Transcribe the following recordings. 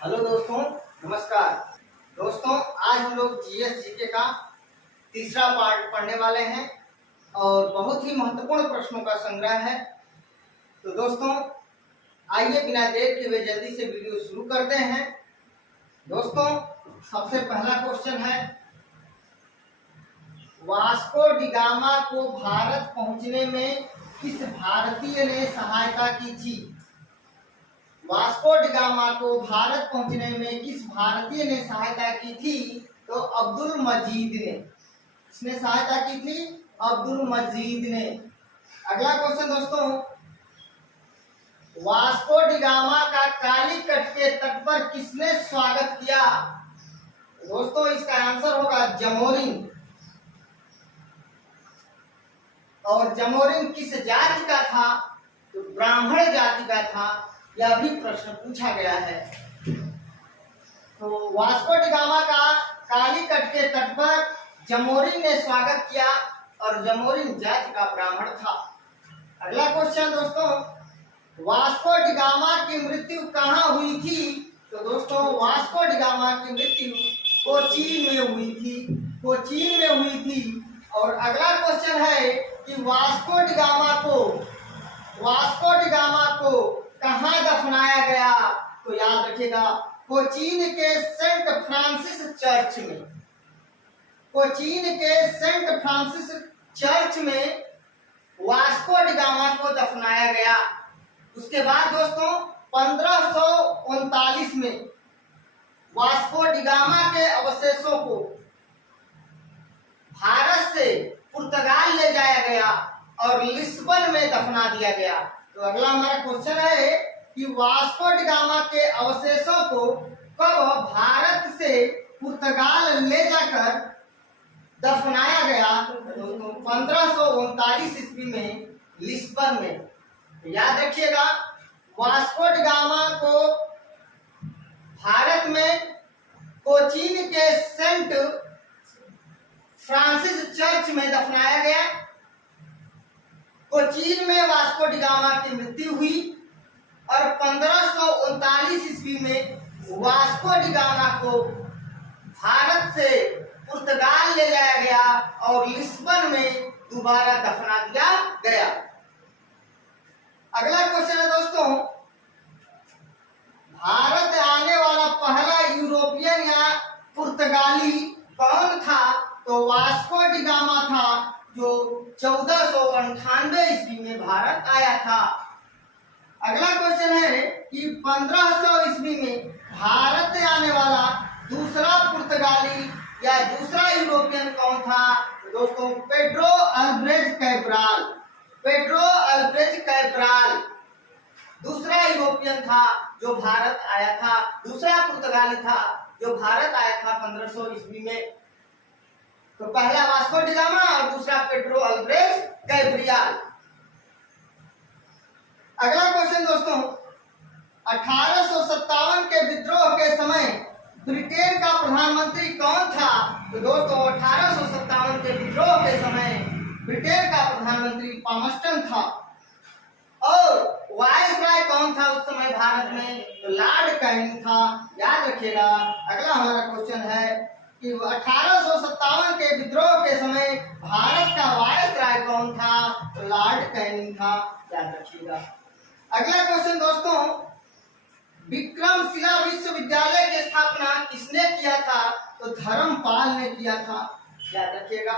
Hello दोस्तों, नमस्कार। दोस्तों, आज हम लोग जीएस जीके का तीसरा पार्ट पढ़ने वाले हैं और बहुत ही महत्वपूर्ण प्रश्नों का संग्रह है। तो दोस्तों, आइए बिना देर के हुए जल्दी से वीडियो शुरू करते हैं। दोस्तों, सबसे पहला क्वेश्चन है, वास्को डी गामा को भारत पहुंचने में किस भारतीय ने सहायता की थी? वास्को डी गामा को भारत पहुंचने में किस भारतीय ने सहायता की थी? तो अब्दुल मजीद ने। किसने सहायता की थी? अब्दुल मजीद ने। अगला क्वेश्चन दोस्तों, वास्को डी गामा का कालीकट के तट पर किसने स्वागत किया? दोस्तों, इसका आंसर होगा जमोरिन। और जमोरिन किस जाति का था? तो ब्राह्मण जाति का था। यह भी प्रश्न पूछा गया है। तो वास्को डी गामा का कालीकट के तट पर जमोरिन ने स्वागत किया और जमोरिन जाति का ब्राह्मण था। अगला क्वेश्चन दोस्तों, वास्को डी गामा की मृत्यु कहाँ हुई थी? तो दोस्तों, वास्को डी गामा की मृत्यु कोचीन में हुई थी। कोचीन में हुई थी। और अगला क्वेश्चन है कि वास्को डी गामा को कहाँ दफनाया गया? तो याद रखिएगा, कोचीन के सेंट फ्रांसिस चर्च में। कोचीन के सेंट फ्रांसिस चर्च में वास्को डी गामा को दफनाया गया। उसके बाद दोस्तों, 1539 में वास्को डी गामा के अवशेषों को भारत से पुर्तगाल ले जाया गया और लिस्बन में दफना दिया गया। तो अगला हमारा क्वेश्चन है कि वास्को डी गामा के अवशेषों को कब भारत से पुर्तगाल ले जाकर दफनाया गया? दोस्तों, 1539 ईस्वी में लिस्बन में। याद रखिएगा, वास्को डी गामा को भारत में कोचीन के सेंट फ्रांसिस चर्च में दफनाया गया। कोचीन में वास्को डी गामा की मृत्यु हुई और 1539 ईस्वी में वास्को डी गामा को भारत से पुर्तगाल ले जाया गया और लिस्बन में दोबारा दफना दिया गया। अगला क्वेश्चन है दोस्तों, भारत आने वाला पहला यूरोपियन या पुर्तगाली कौन था? तो वास्को डी गामा था, जो 1498 ईस्वी में भारत आया था। अगला क्वेश्चन है कि 1500 ईस्वी में भारत आने वाला दूसरा पुर्तगाली या दूसरा यूरोपियन कौन था? तो दोस्तों, पेड्रो अल्ब्रेज कैब्राल। पेड्रो अल्ब्रेज कैब्राल दूसरा यूरोपियन था जो भारत आया था। दूसरा पुर्तगाली था जो भारत आया था 1500 ईस्वी में। तो पहला वास्को डी गामा और दूसरा पेड्रो अल्ब्रेज कैब्रियाल। अगला क्वेश्चन दोस्तों, 1857 के विद्रोह के समय ब्रिटेन का प्रधानमंत्री कौन था? तो दोस्तों, 1857 के विद्रोह के समय ब्रिटेन का प्रधानमंत्री पामस्टन था। और वायसराय कौन था उस समय भारत में? तो लॉर्ड कैनिंग था। याद रखिएगा। अगला हमारा क्वेश्चन है कि 1857 के विद्रोह के समय भारत का वायसराय कौन था? तो लॉर्ड कैनिंग था। याद रखिएगा। अगला क्वेश्चन दोस्तों, विक्रमशिला विश्वविद्यालय की स्थापना किसने किया था? तो धर्मपाल ने किया था। याद रखिएगा।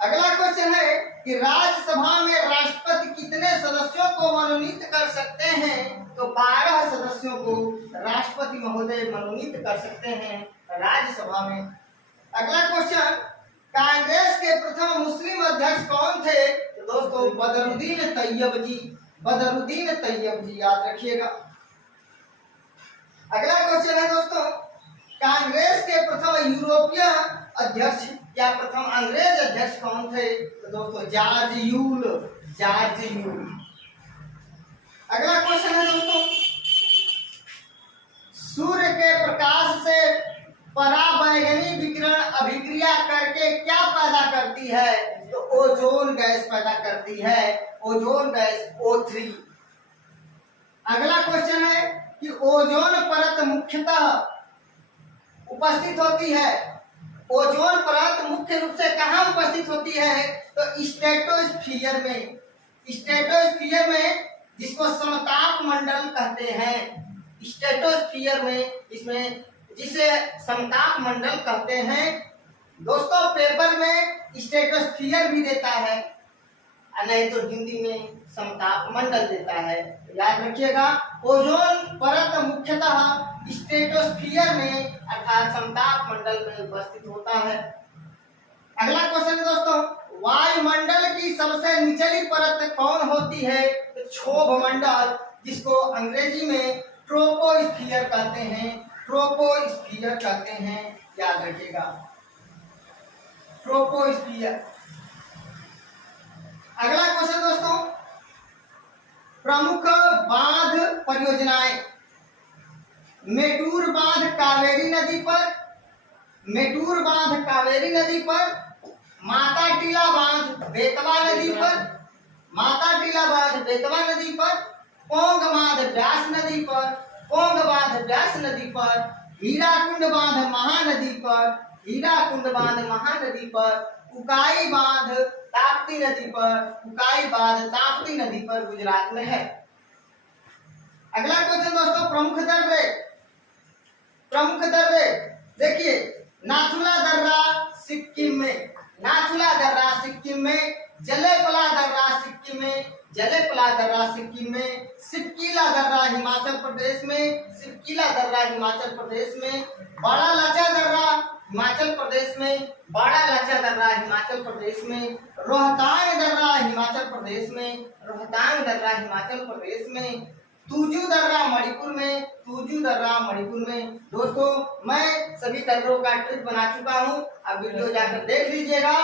अगला क्वेश्चन है कि राज्यसभा में राष्ट्रपति कितने सदस्यों को मनोनीत कर सकते हैं? तो 12 सदस्यों को राष्ट्रपति महोदय मनोनीत कर सकते हैं राज्यसभा में। अगला क्वेश्चन, कांग्रेस के प्रथम मुस्लिम अध्यक्ष कौन थे? तो दोस्तों, बदरुद्दीन तैयब जी। बदरुद्दीन तैयब जी। याद रखिएगा। अगला क्वेश्चन है दोस्तों, कांग्रेस के प्रथम यूरोपीय अध्यक्ष या प्रथम अंग्रेज अध्यक्ष कौन थे? तो दोस्तों, जॉर्ज यूल। George Yule. अगला क्वेश्चन है दोस्तों, सूर्य के प्रकाश से पराबैंगनी विकिरण अभिक्रिया करके क्या पैदा करती है? तो ओजोन गैस पैदा करती है। Ozone gas O3। अगला क्वेश्चन है कि ओजोन परत मुख्यतः उपस्थित होती है। ओजोन परत मुख्य रूप से कहाँ उपस्थित होती है? तो स्ट्रेटोस्फीयर में। स्ट्रेटोस्फीयर में, जिसको समताप मंडल कहते हैं। स्ट्रेटोस्फीयर में, इसमें जिसे समताप मंडल कहते हैं। दोस्तों पेपर में स्ट्रेटोस्फीयर भी देता है, नहीं तो हिंदी में समताप मंडल देता है। याद रखिएगा, ओजोन परत मुख्यतः स्ट्रेटोस्फीयर में अर्थात समताप मंडल में उपस्थित होता है। अगला क्वेश्चन है दोस्तों, वायुमंडल की सबसे निचली परत कौन होती है? तो क्षोभ मंडल, जिसको अंग्रेजी में ट्रोपोस्फियर कहते हैं। ट्रोपोस्फियर कहते हैं, याद रखिएगा, ट्रोपोस्फियर। अगला क्वेश्चन दोस्तों, प्रमुख बांध परियोजनाएं। मेटूर बांध कावेरी नदी पर, मेटूर बांध कावेरी नदी पर, माता टीला बांध बेतवा नदी पर, माता टीला बांध बेतवा नदी पर, पोंग बांध व्यास नदी पर, पोंग बांध व्यास नदी पर, हीराकुंड बांध महानदी पर, हीराकुंड बांध महानदी पर, उकाई बांध ताप्ती नदी पर, उकाई बांध ताप्ती नदी पर गुजरात में है। अगला क्वेश्चन दोस्तों, प्रमुख दर्रे। प्रमुख दर्रे देखिए, नाथुला दर्रा सिक्किम में, नाथुला दर्रा सिक्किम में, जलेपला दर्रा सिक्किम में, जलेपला दर्रा सिक्किम में, सिपकीला दर्रा हिमाचल प्रदेश में, सिपकीला दर्रा हिमाचल प्रदेश में, बड़ा लाचा दर्रा हिमाचल प्रदेश में, बड़ा लाचा दर्रा हिमाचल प्रदेश में, रोहतांग दर्रा हिमाचल प्रदेश में, रोहतांग दर्रा हिमाचल प्रदेश में, तुजू दर्रा मणिपुर में, तुजू दर्रा मणिपुर में। दोस्तों मैं सभी दर्रों का ट्रिप बना चुका हूँ, अब वीडियो जाकर देख लीजिएगा।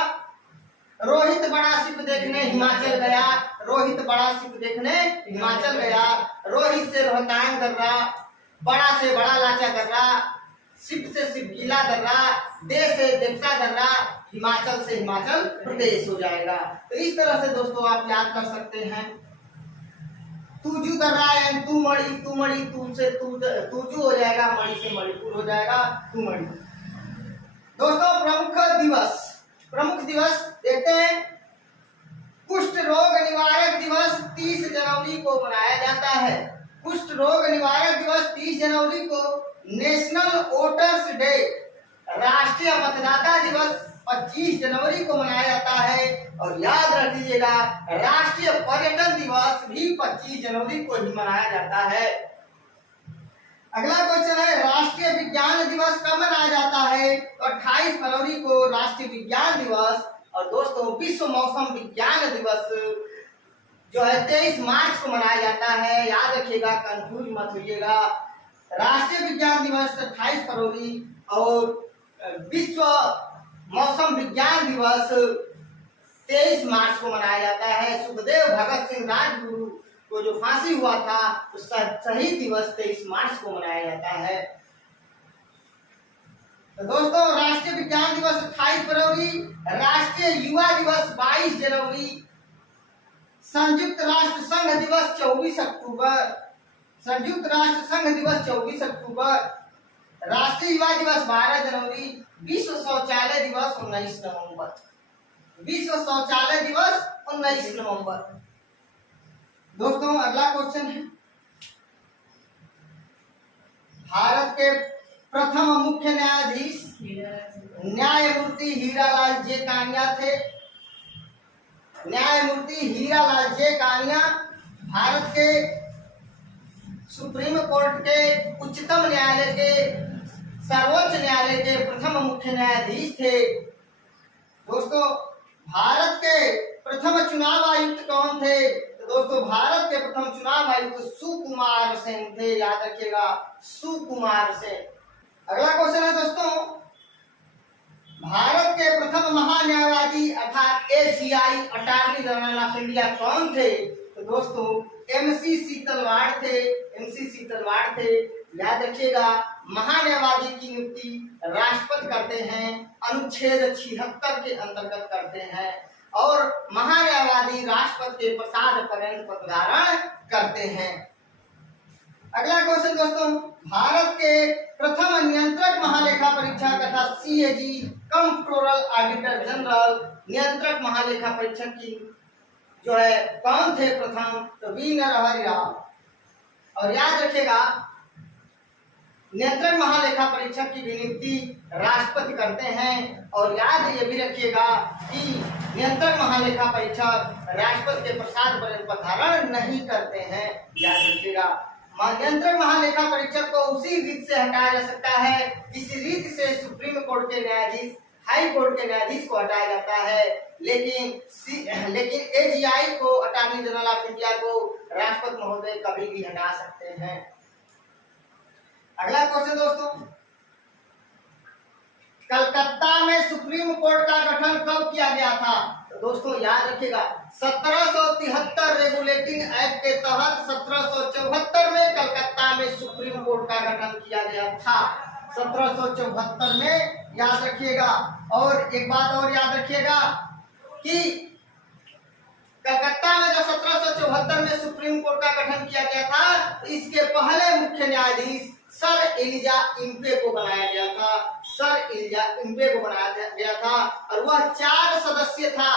रोहित बड़ा सिप देखने हिमाचल गया, रोहित बड़ा सिप देखने हिमाचल गया, रोहित से रोहतांग दर्रा, बड़ा से बड़ा लाचा दर्रा, सिप से सिपकीला दर्रा, दे से देवसा दर्रा, हिमाचल से हिमाचल प्रदेश हो जाएगा। तो इस तरह से दोस्तों आप याद कर सकते हैं। तुजू दर्रा यानी तू मणि, तू मणि, तू से तुजू हो जाएगा, मणि से मणिपुर हो जाएगा, तू मणि। दोस्तों प्रमुख दिवस, प्रमुख दिवस देखते हैं। कुष्ठ रोग निवारक दिवस 30 जनवरी को मनाया जाता है। कुष्ठ रोग निवारक दिवस 30 जनवरी को। नेशनल वोटर्स डे, राष्ट्रीय मतदाता दिवस 25 जनवरी को मनाया जाता है। और याद रख लीजिएगा, राष्ट्रीय पर्यटन दिवस भी 25 जनवरी को ही मनाया जाता है। अगला क्वेश्चन है, राष्ट्रीय विज्ञान दिवस कब मनाया जाता है? तो 28 फरवरी को राष्ट्रीय विज्ञान दिवस। और दोस्तों विश्व मौसम विज्ञान दिवस जो है 23 मार्च को मनाया जाता है। याद रखिएगा, कंफ्यूज मत होइएगा। राष्ट्रीय विज्ञान दिवस 28 फरवरी और विश्व मौसम विज्ञान दिवस 23 मार्च को मनाया जाता है। सुखदेव भगत सिंह राजगुरु को जो फांसी हुआ था उसका शहीद दिवस 23 मार्च को मनाया जाता है। तो दोस्तों राष्ट्रीय विज्ञान दिवस 28 फरवरी, राष्ट्रीय युवा दिवस 22 जनवरी, संयुक्त राष्ट्र संघ दिवस 24 अक्टूबर, संयुक्त राष्ट्र संघ दिवस 24 अक्टूबर, राष्ट्रीय युवा दिवस 12 जनवरी, विश्व शौचालय दिवस 19 नवंबर, विश्व शौचालय दिवस 19 नवंबर। दोस्तों अगला क्वेश्चन है, भारत के प्रथम मुख्य न्यायाधीश न्यायमूर्ति हीरालाल जे कानिया थे। न्यायमूर्ति हीरालाल जे कानिया भारत के सुप्रीम कोर्ट के, उच्चतम न्यायालय के, सर्वोच्च न्यायालय के प्रथम मुख्य न्यायाधीश थे। दोस्तों भारत के प्रथम चुनाव आयुक्त कौन थे? तो दोस्तों भारत के प्रथम चुनाव आयुक्त सुकुमार सेन थे। याद रखिएगा, सुकुमार सेन। अगला क्वेश्चन है दोस्तों, भारत के प्रथम महान्यायवादी अर्थात ACI attorney general of India कौन थे? तो दोस्तों एमसी सीतलवाड़ थे, एमसी सीतलवाड़ थे। याद रखिएगा, महान्यायवादी की नियुक्ति राष्ट्रपति करते हैं, अनुच्छेद 76 के अंतर्गत करते हैं और महान्यायवादी राष्ट्रपति के प्रसाद पर्यंत पद धारण करते हैं। अगला क्वेश्चन दोस्तों, भारत के प्रथम नियंत्रक महालेखा परीक्षक तथा सीएजी कंट्रोलर ऑडिटर जनरल नियंत्रक महालेखा परीक्षक की जो है कौन थे प्रथम? तो वी नरहरि राव। और याद रखिएगा, नियंत्रक महालेखा परीक्षक की नियुक्ति राष्ट्रपति करते हैं। और याद ये भी रखिएगा कि नियंत्रक महालेखा परीक्षक राष्ट्रपति के प्रसाद पर धारण नहीं करते हैं। याद रखिएगा, नियंत्रक महालेखा परीक्षक को उसी रीत से हटाया जा सकता है जिस रीत से सुप्रीम कोर्ट के न्यायाधीश, हाई कोर्ट के न्यायाधीश को हटाया जाता है। लेकिन एजीआई को, अटॉर्नी जनरल ऑफ इंडिया को राष्ट्रपति महोदय कभी भी हटा सकते हैं। अगला क्वेश्चन दोस्तों, कलकत्ता में सुप्रीम कोर्ट का गठन कब किया गया था? तो दोस्तों याद रखिएगा, 1773 रेगुलेटिंग एक्ट के तहत 1774 में कलकत्ता में सुप्रीम कोर्ट का गठन किया गया था। 1774 में, याद रखिएगा। और एक बात और याद रखिएगा कि कलकत्ता में जब 1774 में सुप्रीम कोर्ट का गठन किया गया था, तो इसके पहले मुख्य न्यायाधीश सर एलिजा इम्पे को बनाया गया था। सर एलिजा इम्पे को बनाया गया था और वह 4 सदस्य था।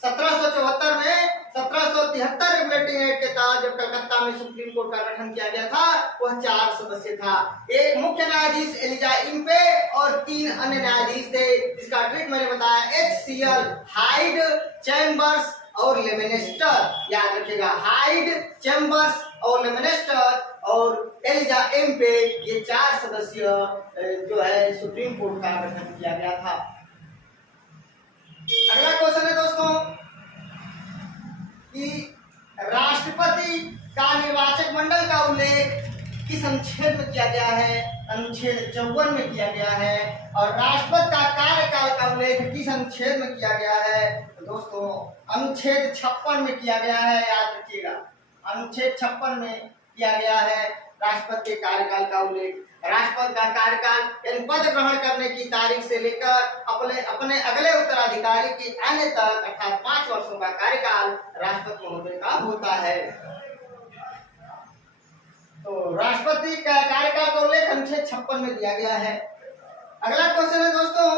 1774 में 1773 रेगुलेटिंग एक्ट के तहत जब कलकत्ता में सुप्रीम कोर्ट का गठन किया गया था, वह 4 सदस्य था। एक मुख्य न्यायाधीश एलिजा इम्पे और 3 अन्य न्यायाधीश थे। इसका ट्रिक मैंने बताया, HCL, हाइड, चैम्बर्स और लेमिनेस्टर। याद रखिएगा, हाइड, चैम्बर्स और लेमिनेस्टर और एलिजा इम्पे, ये 4 सदस्य जो है सुप्रीम कोर्ट का गठन किया गया था। अगला क्वेश्चन है दोस्तों कि राष्ट्रपति का निर्वाचक मंडल का उल्लेख किस अनुच्छेद में किया गया है? अनुच्छेद 54 में किया गया है। और राष्ट्रपति का कार्यकाल का उल्लेख किस अनुच्छेद में किया गया है? तो दोस्तों अनुच्छेद 56 में किया गया है। याद रखिएगा, अनुच्छेद 56 में किया गया है राष्ट्रपति के कार्यकाल का उल्लेख। राष्ट्रपति का कार्यकाल यानी पद ग्रहण करने की तारीख से लेकर अपने अगले उत्तराधिकारी की आने तक, अर्थात 5 वर्षों का कार्यकाल राष्ट्रपति महोदय का होता है। तो राष्ट्रपति का कार्यकाल का उल्लेख अनुच्छेद 56 में दिया गया है। अगला क्वेश्चन है दोस्तों,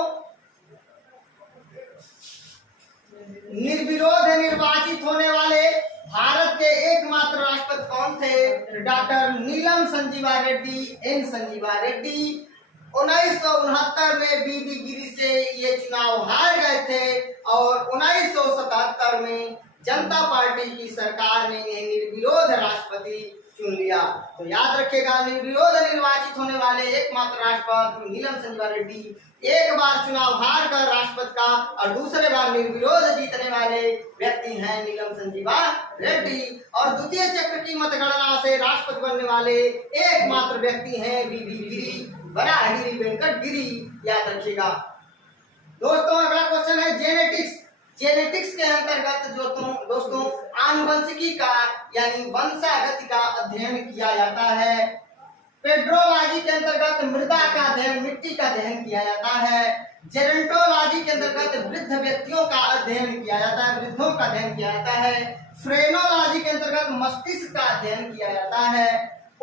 निर्विरोध निर्वाचित होने वाले भारत के एकमात्र राष्ट्रपति कौन थे? Doctor Neelam Sanjiva Reddy, N Sanjeeva Reddy. 1969 में बीबी गिरी से ये चुनाव हार गए थे और 1977 में जनता पार्टी की सरकार ने इन्हें निर्विरोध राष्ट्रपति चुन लिया। तो याद रखिएगा, निर्विरोध निर्वाचित होने वाले एकमात्र राष्ट्रपति नीलम संजीवा रेड्डी। एक बार चुनाव हार कर राष्ट्रपति का और दूसरे बार निर्विरोध जीतने वाले व्यक्ति हैं नीलम संजीवा रेड्डी। और द्वितीय चक्र की मतगणना से राष्ट्रपति बनने वाले एकमात्र व्यक्ति हैं बीबी गिरी, वराहगिरी वेंकट गिरी। याद रखिएगा दोस्तों। अगला क्वेश्चन है जेनेटिक्स। जेनेटिक्स के अंतर्गत जो दोस्तों आनुवंशिकी का यानी वंशागति का अध्ययन किया जाता है। पेड्रोलॉजी के अंतर्गत मृदा का अध्ययन, मिट्टी का अध्ययन किया जाता है। जेरेंटोलॉजी के अंतर्गत वृद्ध व्यक्तियों का अध्ययन किया जाता है, वृद्धों का अध्ययन किया जाता है। फ्रेनोलॉजी के अंतर्गत मस्तिष्क का अध्ययन किया जाता है।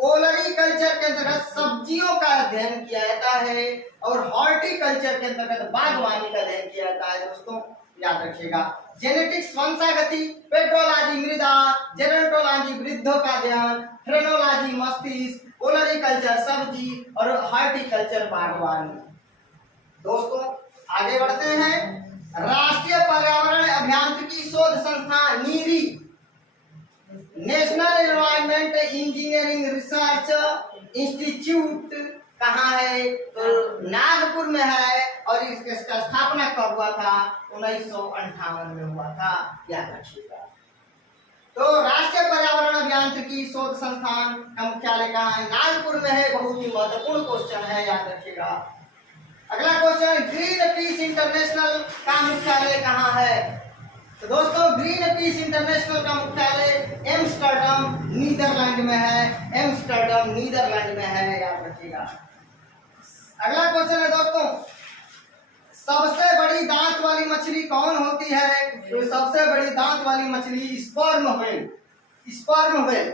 ओलरीकल्चर के अंतर्गत सब्जियों का अध्ययन किया जाता है और हॉर्टिकल्चर के अंतर्गत बागवानी का अध्ययन किया जाता है। दोस्तों याद रखिएगा, जेनेटिक्स वंशागति, पेट्रोलॉजी मृदा, जेरेंटोलॉजी वृद्धों का अध्ययन, फ्रेनोलॉजी मस्तिष्क, ओलरीकल्चर सब्जी और हॉर्टिकल्चर बागवानी। दोस्तों आगे बढ़ते हैं। राष्ट्रीय पर्यावरण अभियांत्रिकी शोध संस्थान NEERI, national environment engineering research institute कहाँ है? तो नागपुर में है। और इसका स्थापना कब हुआ था? 1958 में हुआ था। याद रखिएगा। तो राष्ट्रीय पर्यावरण अभियांत्रिकी शोध संस्थान का मुख्यालय कहाँ है? नागपुर में है। बहुत ही महत्वपूर्ण क्वेश्चन है, याद रखिएगा। अगला क्वेश्चन, ग्रीन पीस इंटरनेशनल का मुख्यालय कहाँ है? तो दोस्तों ग्रीन पीस इंटरनेशनल का मुख्यालय एम्स्टर्डम नीदरलैंड में है। एम्स्टर्डम नीदरलैंड में है, याद रखिएगा। अगला क्वेश्चन है दोस्तों, सबसे बड़ी दांत वाली मछली कौन होती है? तो सबसे बड़ी दांत वाली मछली स्पर्म व्हेल। Sperm whale.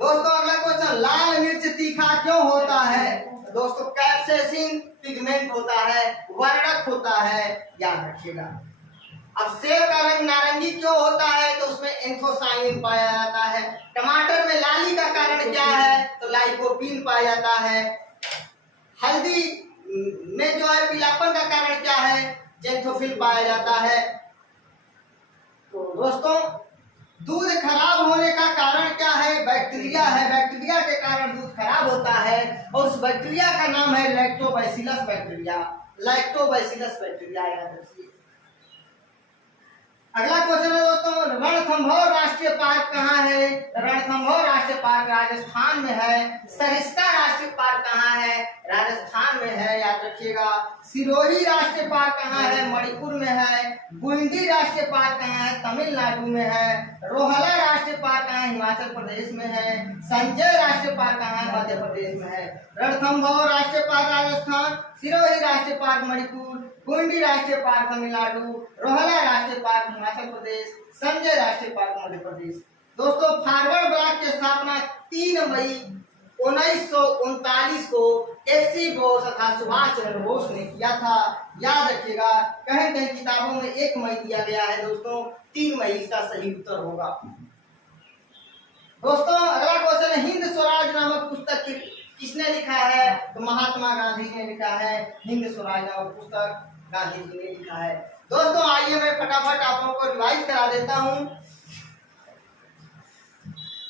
दोस्तों अगला क्वेश्चन, लाल मिर्च तीखा क्यों होता है? दोस्तों कैप्सेसिन पिगमेंट होता है, वर्णक होता है, याद रखिएगा। अब सेब का रंग नारंगी क्यों होता है? तो उसमें एंथोसायनिन पाया जाता है। टमाटर में लाली का कारण क्या है? तो लाइकोपीन पाया जाता है। हल्दी में जो है पीलापन का कारण क्या है? जेंथोफिल पाया जाता है। तो दोस्तों दूध खराब होने का कारण क्या है? बैक्टीरिया है। बैक्टीरिया के कारण दूध खराब होता है और उस बैक्टीरिया का नाम है लैक्टोबैसिलस बैक्टीरिया। लैक्टोबैसिलस बैक्टीरिया याद रखिए। अगला क्वेश्चन है दोस्तों, रणथंभौर राष्ट्रीय पार्क कहाँ है? रणथंभौर राष्ट्रीय पार्क राजस्थान में है। सरिस्का राष्ट्रीय पार्क कहाँ है? राजस्थान में है, याद रखिएगा। सिरोही राष्ट्रीय पार्क कहाँ है? मणिपुर में है। गुंडी राष्ट्रीय पार्क कहाँ है? तमिलनाडु में है। रोहला राष्ट्रीय पार्क कहाँ है? हिमाचल प्रदेश में है। संजय राष्ट्रीय पार्क कहाँ है? मध्य प्रदेश में है। रणथंभौर राष्ट्रीय पार्क राजस्थान, सिरोही राष्ट्रीय पार्क मणिपुर, गुंडी राष्ट्रीय पार्क तमिलनाडु, रोहला राष्ट्रीय पार्क हिमाचल प्रदेश, संजय राष्ट्रीय पार्क मध्य प्रदेश। दोस्तों फॉरवर्ड ब्लॉक की स्थापना 3 मई 1939 को एससी बोस तथा सुभाष चंद्र बोस ने किया था, याद रखिएगा। कहीं कहीं किताबों में 1 मई दिया गया है दोस्तों, 3 मई इसका सही उत्तर होगा। दोस्तों अगला क्वेश्चन है, हिंद स्वराज नामक पुस्तक किसने लिखा है? तो महात्मा गांधी ने लिखा है। हिंद स्वराज नामक पुस्तक गांधी जी ने लिखा है। दोस्तों आइए मैं फटाफट आप लोगों को रिवाइज करा देता हूं।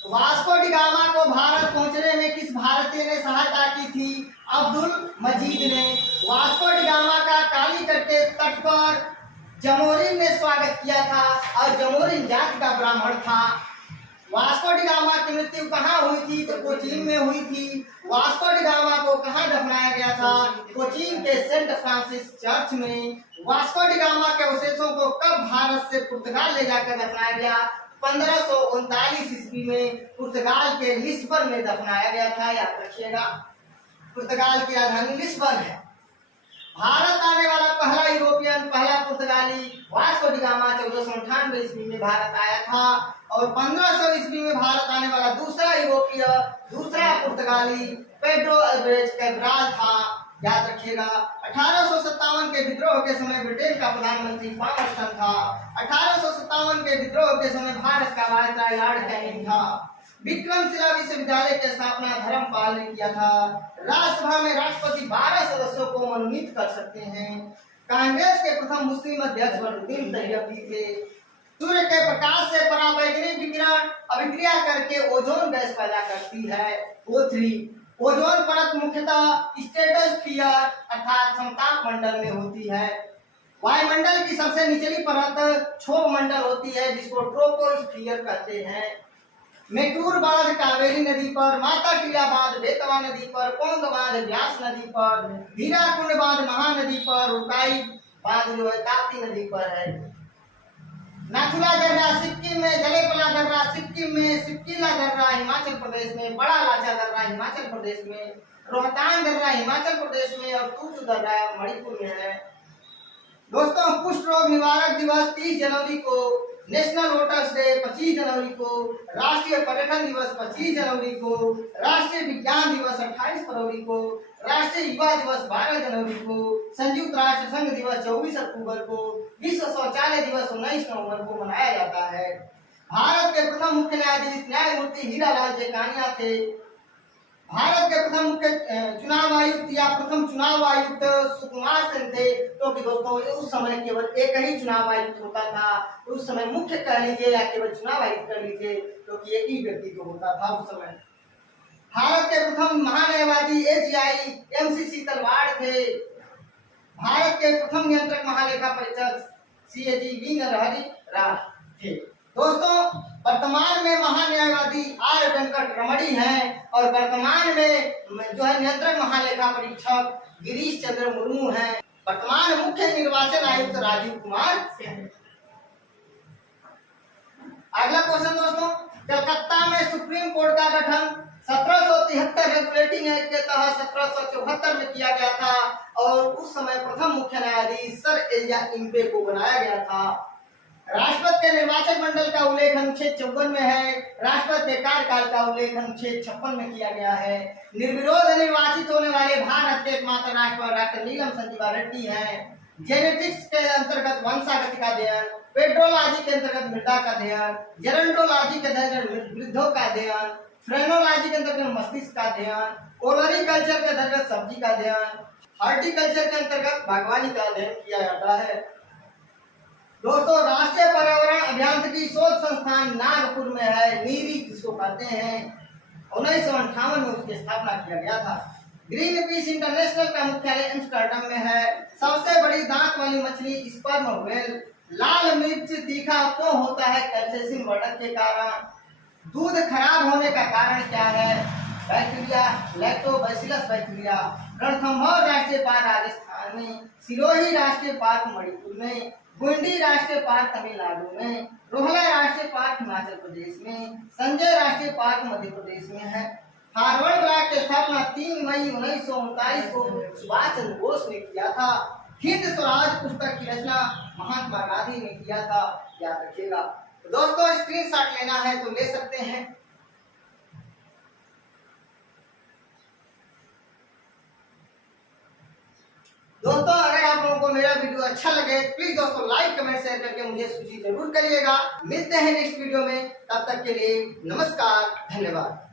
वास्को डी गामा को भारत पहुंचने में किस भारतीय ने सहायता की थी? अब्दुल मजीद ने। वास्को डी गामा का कालीकट के तट पर जमोरिन ने स्वागत किया था और जमोरिन जाति का ब्राह्मण था। वास्को डी गामा की मृत्यु कहाँ हुई थी? तो कोचीन में हुई थी। वास्को डी गामा को कहाँ दफनाया गया था? कोचीन के सेंट फ्रांसिस चर्च में। वास्को डी गामा के अवशेषों को कब भारत से पुर्तगाल ले जाकर दफनाया गया? 1539 ईस्वी में पुर्तगाल के लिस्बन में दफनाया गया था, याद रखिएगा। पुर्तगाल की राजधानी लिस्बन है। भारत आने वाला पहला यूरोपियन, पहला पुर्तगाली वास्को डी गामा 1498 ईस्वी में भारत आया था और 1500 ईस्वी में भारत आने वाला दूसरा यूरोपीय, दूसरा पुर्तगाली पेड्रो अल्वारेज कैब्राल था, याद रखिएगा। 1857 के विद्रोह के समय ब्रिटेन का प्रधानमंत्री पामस्टन था। 1857 के विद्रोह के समय भारत का वायसराय लॉर्ड कैनिंग था। विक्रमशिला विश्वविद्यालय की स्थापना धर्मपाल ने किया था। राज्यसभा में राष्ट्रपति 12 सदस्यों को मनोनीत कर सकते हैं। कांग्रेस के प्रथम मुस्लिम अध्यक्ष बदरुद्दीन तैयबी थे। सूर्य के प्रकाश से पराबैंगनी विकिरण अभिक्रिया करके ओजोन गैस पैदा करती है, O3। ओजोन परत मुख्यतः स्ट्रेटोस्फीयर अर्थात समताप मंडल में होती है। वायुमंडल की सबसे निचली परत क्षोभ मंडल होती है, जिसको ट्रोपोस्फीयर कहते हैं। मेटूर बांध कावेरी नदी पर, माता टीला बांध बेतवा नदी पर, पोंग बांध व्यास नदी पर, हीराकुंड बांध महानदी पर, उकाई बांध जो है ताप्ती नदी पर है। नाथुला दर्रा सिक्किम में, जलेपला दर्रा सिक्किम में, सिक्किला दर्रा हिमाचल प्रदेश में, बड़ा लाचा दर्रा हिमाचल प्रदेश में, रोहतांग दर्रा हिमाचल प्रदेश में और तुचु दर्रा मणिपुर में है। दोस्तों कुष्ठ रोग निवारक दिवस 30 जनवरी को, नेशनल वोटर्स डे 25 जनवरी को, राष्ट्रीय पर्यटन दिवस 25 जनवरी को, राष्ट्रीय विज्ञान दिवस 28 फरवरी को, राष्ट्रीय युवा दिवस 12 जनवरी को, संयुक्त राष्ट्र संघ दिवस 24 अक्टूबर को, विश्व शौचालय दिवस 19 नवंबर को मनाया जाता है। भारत के प्रथम मुख्य न्यायाधीश न्यायमूर्ति हीरालाल जेकानिया थे। भारत के प्रथम मुख्य चुनाव आयुक्त या प्रथम चुनाव आयुक्त सुकुमार सेन थे, क्योंकि दोस्तों उस समय केवल एक ही चुनाव आयुक्त होता था। उस समय मुख्य कह लीजिए या केवल चुनाव आयुक्त कह लीजिए, क्योंकि एक ही व्यक्ति तो होता था उस समय। भारत के प्रथम महान्यायवादी AGI MCC तलवाड़ थे। भारत के प्रथम नियंत्रक महालेखा परीक्षक CAG वी नरहरि राव थे। दोस्तों वर्तमान में महान्यायवादी R वेंकट रमणी हैं और वर्तमान में जो है नियंत्रक महालेखा परीक्षक गिरीश चंद्र मुर्मू हैं। वर्तमान मुख्य निर्वाचन आयुक्त राजीव कुमार सिंह। अगला क्वेश्चन दोस्तों, कलकत्ता में सुप्रीम कोर्ट का गठन 1773 रेगुलेटिंग एक्ट के तहत 1774 में किया गया था और उस समय प्रथम मुख्य न्यायाधीश सर एलिया इम्बे को बनाया गया था। राष्ट्रपति के निर्वाचक मंडल का उल्लेख अनुच्छेद 54 में है। राष्ट्रपति के कार्यकाल का उल्लेख अनुच्छेद 56 में किया गया है। निर्विरोध निर्वाचित होने वाले भारत के एकमात्र राष्ट्रपति डॉक्टर नीलम संजीवा रेड्डी हैं। जेनेटिक्स के अंतर्गत वंशागति का अध्ययन, पेट्रोलॉजी के अंतर्गत मृदा का अध्ययन, जेरोंटोलॉजी के अंतर्गत वृद्धों का अध्ययन, फ्रेनोलॉजी के अंतर्गत मस्तिष्क का अध्ययन, ओलरीकल्चर के अंतर्गत सब्जी का अध्ययन, हॉर्टिकल्चर के अंतर्गत बागवानी का अध्ययन किया जाता है। दोस्तों, राष्ट्रीय पर्यावरण अभियांत्रिकी शोध संस्थान नागपुर में है। नीरी जिसको कहते हैं, 1958 में उसकी स्थापना किया गया था। ग्रीन पीस इंटरनेशनल का मुख्यालय एम्स्टर्डम में है। सबसे बड़ी दांत वाली मछली स्पर्म व्हेल। लाल मिर्च तीखा क्यों होता है? कैप्साइसिन वाटर के कारण। दूध खराब होने का कारण क्या है? Bacteria, lactobacillus bacteria. रणथंभौर राष्ट्रीय पार्क राजस्थान में, सिरोही राष्ट्रीय पार्क मणिपुर में, गुंडी राष्ट्रीय पार्क तमिलनाडु में, रोहला राष्ट्रीय पार्क हिमाचल प्रदेश में, संजय राष्ट्रीय पार्क मध्य प्रदेश में है। हार्वर्ड ब्लॉक की स्थापना 3 मई 1939 को सुभाष चंद्र बोस ने किया था। हिंद स्वराज पुस्तक की रचना महात्मा गांधी ने किया था, याद रखिएगा। तो दोस्तों, स्क्रीनशॉट लेना है तो ले सकते हैं। दोस्तों, अगर आप लोगों को मेरा वीडियो अच्छा लगे प्लीज दोस्तों लाइक कमेंट शेयर करके मुझे सूची जरूर करिएगा। मिलते हैं नेक्स्ट वीडियो में, तब तक के लिए नमस्कार, धन्यवाद।